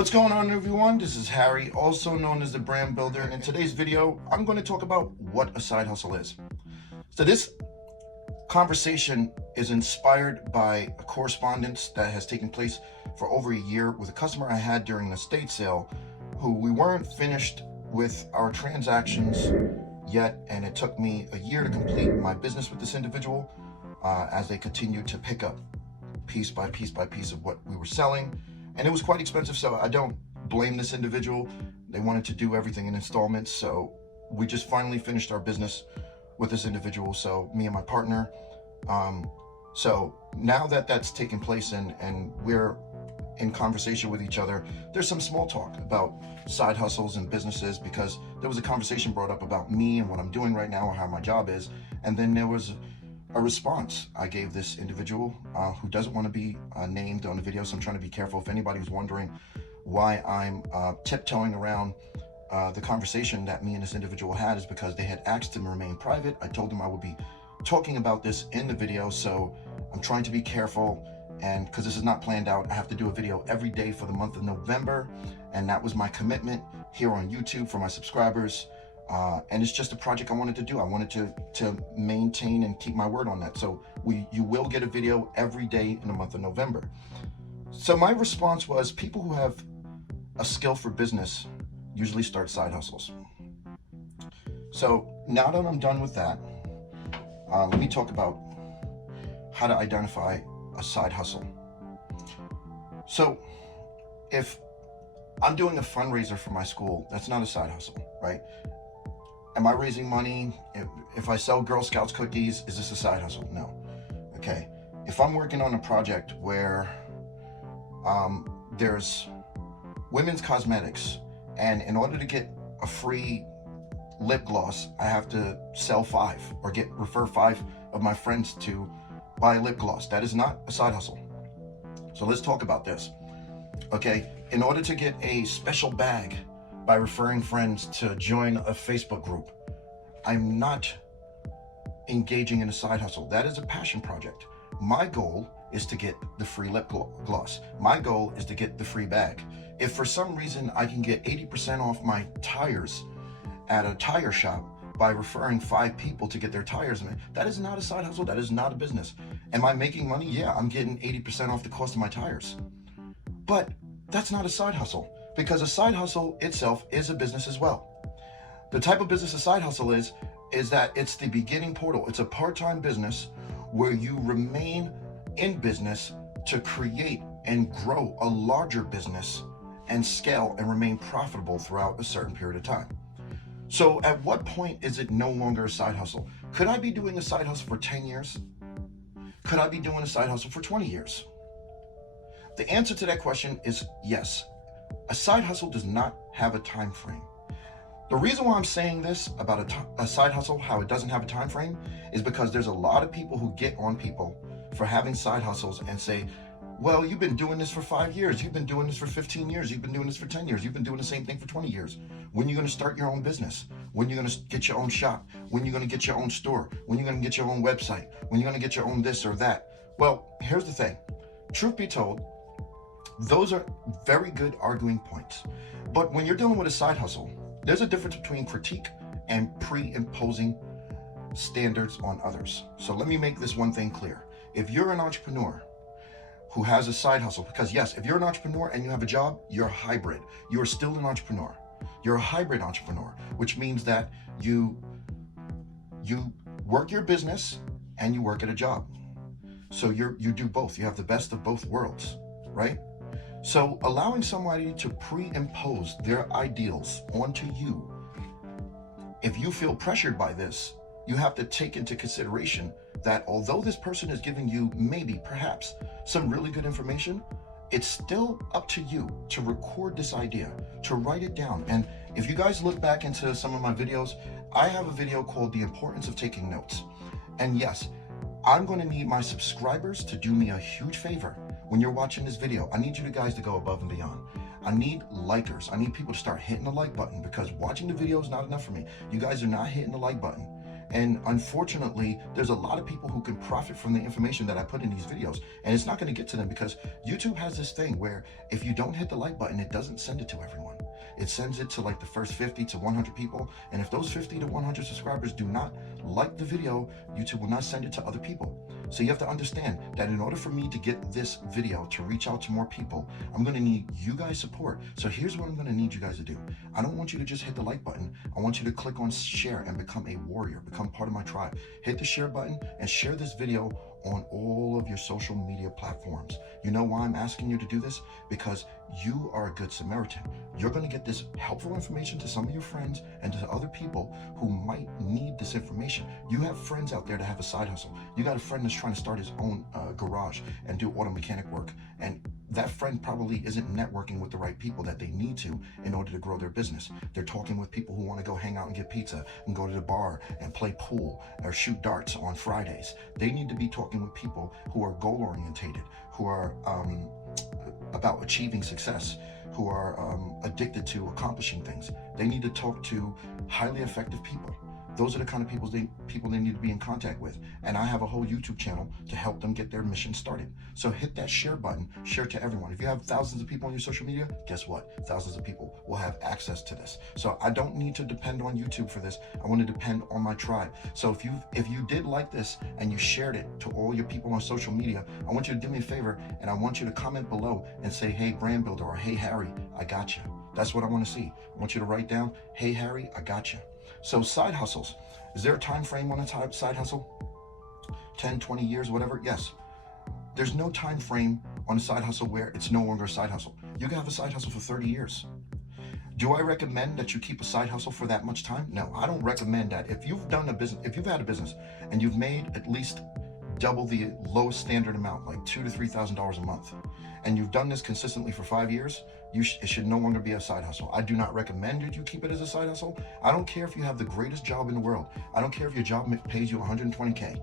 What's going on, everyone? This is Harry, also known as the Brand Builder, and in today's video I'm going to talk about what a side hustle is. So this conversation is inspired by a correspondence that has taken place for over a year with a customer I had during an estate sale who we weren't finished with our transactions yet, and it took me a year to complete my business with this individual as they continued to pick up piece by piece by piece of what we were selling. And it was quite expensive, so I don't blame this individual. They wanted to do everything in installments, so we just finally finished our business with this individual, so me and my partner. So now that that's taken place and we're in conversation with each other, there's some small talk about side hustles and businesses, because there was a conversation brought up about me and what I'm doing right now or how my job is, and then there was a response I gave this individual who doesn't want to be named on the video, so I'm trying to be careful. If anybody was wondering why I'm tiptoeing around the conversation that me and this individual had, is because they had asked to remain private. I told them I would be talking about this in the video, so I'm trying to be careful, and because this is not planned out, I have to do a video every day for the month of November, and that was my commitment here on YouTube for my subscribers. And it's just a project I wanted to do. I wanted to maintain and keep my word on that. So you will get a video every day in the month of November. So my response was, people who have a skill for business usually start side hustles. So now that I'm done with that, let me talk about how to identify a side hustle. So if I'm doing a fundraiser for my school, that's not a side hustle, right? Am I raising money? If I sell Girl Scouts cookies, is this a side hustle? No. Okay. If I'm working on a project where there's women's cosmetics, and in order to get a free lip gloss, I have to sell 5 or refer 5 of my friends to buy a lip gloss, that is not a side hustle. So let's talk about this. Okay. In order to get a special bag by referring friends to join a Facebook group, I'm not engaging in a side hustle. That is a passion project. My goal is to get the free lip gloss. My goal is to get the free bag. If for some reason I can get 80% off my tires at a tire shop by referring 5 people to get their tires, that is not a side hustle. That is not a business. Am I making money? Yeah, I'm getting 80% off the cost of my tires. But that's not a side hustle, because a side hustle itself is a business as well. The type of business a side hustle is that it's the beginning portal. It's a part-time business where you remain in business to create and grow a larger business and scale and remain profitable throughout a certain period of time. So at what point is it no longer a side hustle? Could I be doing a side hustle for 10 years? Could I be doing a side hustle for 20 years? The answer to that question is yes. A side hustle does not have a time frame. The reason why I'm saying this about a side hustle, how it doesn't have a time frame, is because there's a lot of people who get on people for having side hustles and say, well, you've been doing this for 5 years, you've been doing this for 15 years, you've been doing this for 10 years, you've been doing the same thing for 20 years. When are you going to start your own business? When are you going to get your own shop? When are you going to get your own store? When are you going to get your own website? When are you going to get your own this or that? Well, here's the thing. Truth be told, those are very good arguing points. But when you're dealing with a side hustle, there's a difference between critique and pre-imposing standards on others. So let me make this one thing clear. If you're an entrepreneur who has a side hustle, because yes, if you're an entrepreneur and you have a job, you're a hybrid. You're still an entrepreneur. You're a hybrid entrepreneur, which means that you work your business and you work at a job. So you do both. You have the best of both worlds, right? So allowing somebody to pre-impose their ideals onto you, if you feel pressured by this, you have to take into consideration that although this person is giving you maybe, perhaps, some really good information, it's still up to you to record this idea, to write it down. And if you guys look back into some of my videos, I have a video called The Importance of Taking Notes. And yes, I'm going to need my subscribers to do me a huge favor. When you're watching this video, I need you guys to go above and beyond. I need likers. I need people to start hitting the like button, because watching the video is not enough for me. You guys are not hitting the like button. And unfortunately, there's a lot of people who can profit from the information that I put in these videos, and it's not going to get to them because YouTube has this thing where if you don't hit the like button, it doesn't send it to everyone. It sends it to like the first 50 to 100 people, and if those 50 to 100 subscribers do not like the video, YouTube will not send it to other people. So you have to understand that in order for me to get this video to reach out to more people, I'm going to need you guys' support. So here's what I'm going to need you guys to do. I don't want you to just hit the like button. I want you to click on share and become a warrior, become part of my tribe. Hit the share button and share this video on all of your social media platforms. You know why I'm asking you to do this? Because you are a good Samaritan. You're going to get this helpful information to some of your friends and to other people who might need this information. You have friends out there that have a side hustle. You got a friend that's trying to start his own garage and do auto mechanic work, and that friend probably isn't networking with the right people that they need to in order to grow their business. They're talking with people who want to go hang out and get pizza and go to the bar and play pool or shoot darts on Fridays. They need to be talking with people who are goal orientated, who are about achieving success, who are addicted to accomplishing things. They need to talk to highly effective people. Those are the kind of people they need to be in contact with. And I have a whole YouTube channel to help them get their mission started. So hit that share button, share to everyone. If you have thousands of people on your social media, guess what? Thousands of people will have access to this. So I don't need to depend on YouTube for this. I want to depend on my tribe. So if you did like this and you shared it to all your people on social media, I want you to do me a favor and I want you to comment below and say, hey, brand builder, or hey, Harry, I got you. That's what I want to see. I want you to write down, hey, Harry, I got you. So side hustles, is there a time frame on a side hustle? 10, 20 years, whatever? Yes. There's no time frame on a side hustle where it's no longer a side hustle. You can have a side hustle for 30 years. Do I recommend that you keep a side hustle for that much time? No, I don't recommend that. If you've done a business, if you've had a business and you've made at least double the lowest standard amount, like $2,000 to $3,000 a month, and you've done this consistently for 5 years, it should no longer be a side hustle. I do not recommend that you keep it as a side hustle. I don't care if you have the greatest job in the world. I don't care if your job pays you $120K.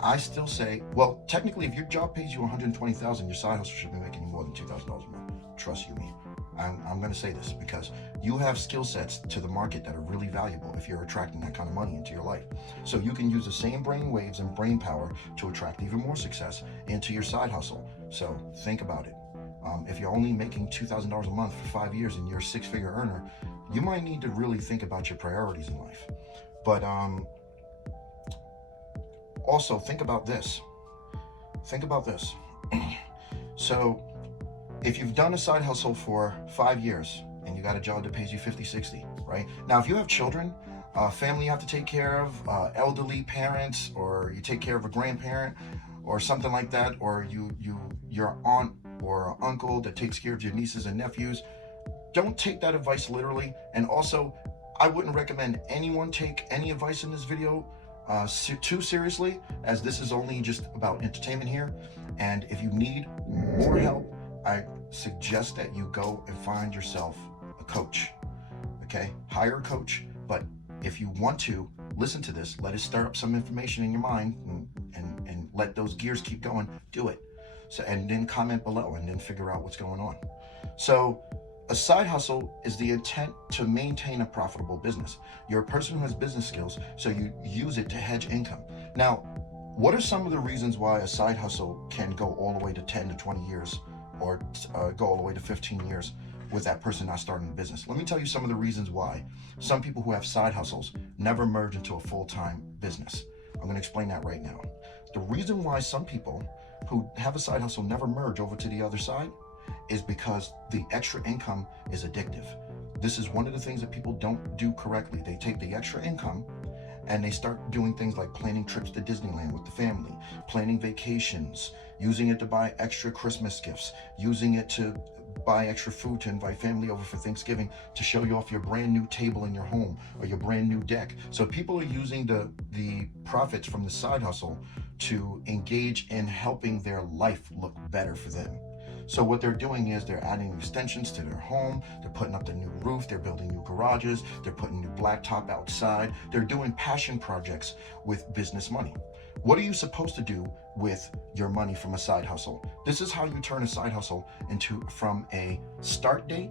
I still say, well, technically, if your job pays you $120,000, your side hustle should be making you more than $2,000 a month. Trust you me. I'm going to say this because you have skill sets to the market that are really valuable if you're attracting that kind of money into your life. So you can use the same brain waves and brain power to attract even more success into your side hustle. So think about it. If you're only making $2,000 a month for 5 years and you're a six-figure earner, you might need to really think about your priorities in life. But also think about this. Think about this. So if you've done a side hustle for 5 years and you got a job that pays you 50, 60, right? Now, if you have children, family you have to take care of, elderly parents, or you take care of a grandparent or something like that, or your aunt or uncle that takes care of your nieces and nephews, don't take that advice literally. And also, I wouldn't recommend anyone take any advice in this video too seriously, as this is only just about entertainment here. And if you need more help, I suggest that you go and find yourself a coach. Okay, hire a coach. But if you want to listen to this, let it stir up some information in your mind and let those gears keep going. Do it. So, and then comment below and then figure out what's going on. So a side hustle is the intent to maintain a profitable business. You're a person who has business skills, so you use it to hedge income. Now, what are some of the reasons why a side hustle can go all the way to 10 to 20 years or go all the way to 15 years with that person not starting a business? Let me tell you some of the reasons why some people who have side hustles never merge into a full-time business. I'm going to explain that right now. The reason why some people who have a side hustle never merge over to the other side is because the extra income is addictive. This is one of the things that people don't do correctly. They take the extra income and they start doing things like planning trips to Disneyland with the family, planning vacations, using it to buy extra Christmas gifts, using it to buy extra food to invite family over for Thanksgiving, to show you off your brand new table in your home or your brand new deck. So people are using the profits from the side hustle to engage in helping their life look better for them. So what they're doing is they're adding extensions to their home, they're putting up the new roof, they're building new garages, they're putting new blacktop outside, they're doing passion projects with business money. What are you supposed to do with your money from a side hustle? This is how you turn a side hustle from a start date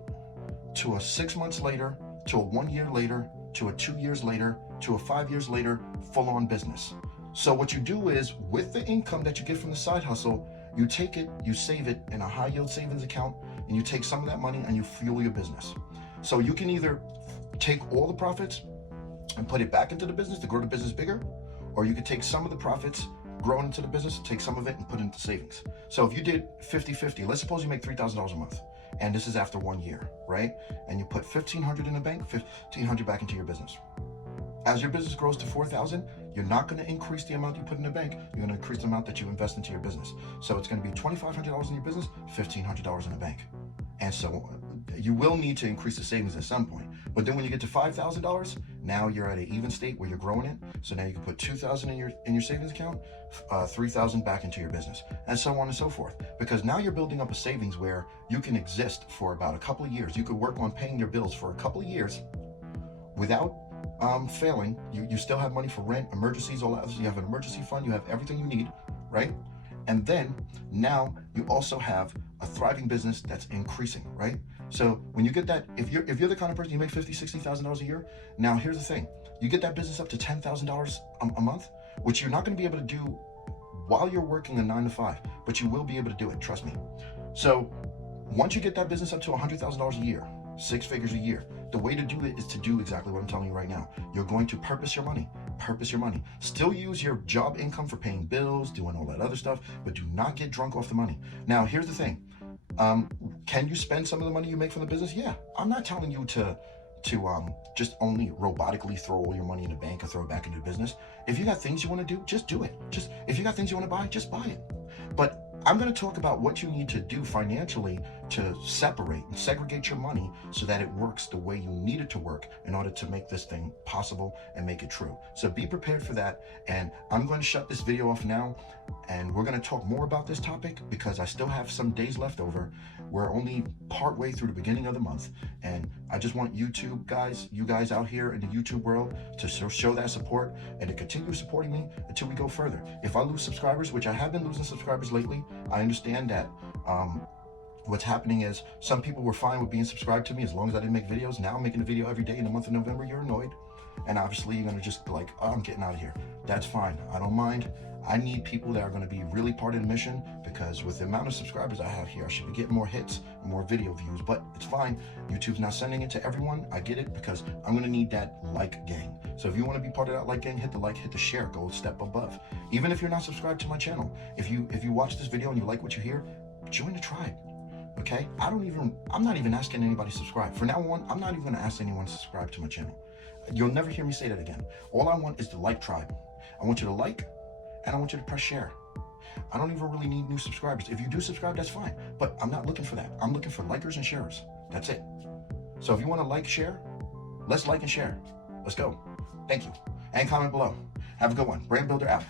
to a 6 months later, to a 1 year later, to a 2 years later, to a 5 years later full-on business. So what you do is, with the income that you get from the side hustle, you take it, you save it in a high yield savings account, and you take some of that money and you fuel your business. So you can either take all the profits and put it back into the business to grow the business bigger, or you could take some of the profits grown into the business, take some of it and put it into savings. So if you did 50-50, let's suppose you make $3,000 a month, and this is after 1 year, right? And you put $1,500 in the bank, $1,500 back into your business. As your business grows to 4,000, you're not going to increase the amount you put in the bank. You're going to increase the amount that you invest into your business. So it's going to be $2,500 in your business, $1,500 in the bank. And so you will need to increase the savings at some point. But then when you get to $5,000, now you're at an even state where you're growing it. So now you can put $2,000 in your savings account, $3,000 back into your business, and so on and so forth. Because now you're building up a savings where you can exist for about a couple of years. You could work on paying your bills for a couple of years without failing. You still have money for rent, emergencies, all that. You have an emergency fund, you have everything you need, right? And then now you also have a thriving business that's increasing, right? So when you get that, if you're the kind of person you make $50,000-$60,000 a year, now here's the thing: you get that business up to $10,000 a month, which you're not going to be able to do while you're working a 9 to 5, but you will be able to do it, trust me. So once you get that business up to $100,000 a year, 6 figures a year, the way to do it is to do exactly what I'm telling you right now. You're going to purpose your money. Still use your job income for paying bills, doing all that other stuff, but do not get drunk off the money. Now, here's the thing. Can you spend some of the money you make from the business? Yeah. I'm not telling you to just only robotically throw all your money in the bank or throw it back into the business. If you got things you want to do, just do it. If you got things you want to buy, just buy it. But I'm going to talk about what you need to do financially to separate and segregate your money so that it works the way you need it to work in order to make this thing possible and make it true. So be prepared for that. And I'm going to shut this video off now, and we're going to talk more about this topic because I still have some days left over. We're only part way through the beginning of the month, and I just want you guys out here in the YouTube world to show that support and to continue supporting me until we go further. If I lose subscribers, which I have been losing subscribers lately, I understand that what's happening is some people were fine with being subscribed to me as long as I didn't make videos. Now I'm making a video every day in the month of November. You're annoyed, and obviously you're gonna just be like, oh, I'm getting out of here. That's fine. I don't mind. I need people that are going to be really part of the mission, because with the amount of subscribers I have here, I should be getting more hits and more video views, but it's fine. YouTube's not sending it to everyone. I get it, because I'm going to need that like gang. So if you want to be part of that like gang, hit the like, hit the share, go a step above. Even if you're not subscribed to my channel, if you watch this video and you like what you hear, join the tribe. Okay? I'm not even asking anybody to subscribe. From now on, I'm not even going to ask anyone to subscribe to my channel. You'll never hear me say that again. All I want is the like tribe. I want you to like, and I want you to press share. I don't even really need new subscribers. If you do subscribe, that's fine. But I'm not looking for that. I'm looking for likers and sharers. That's it. So if you want to like, share, let's like and share. Let's go. Thank you. And comment below. Have a good one. Brand Builder out.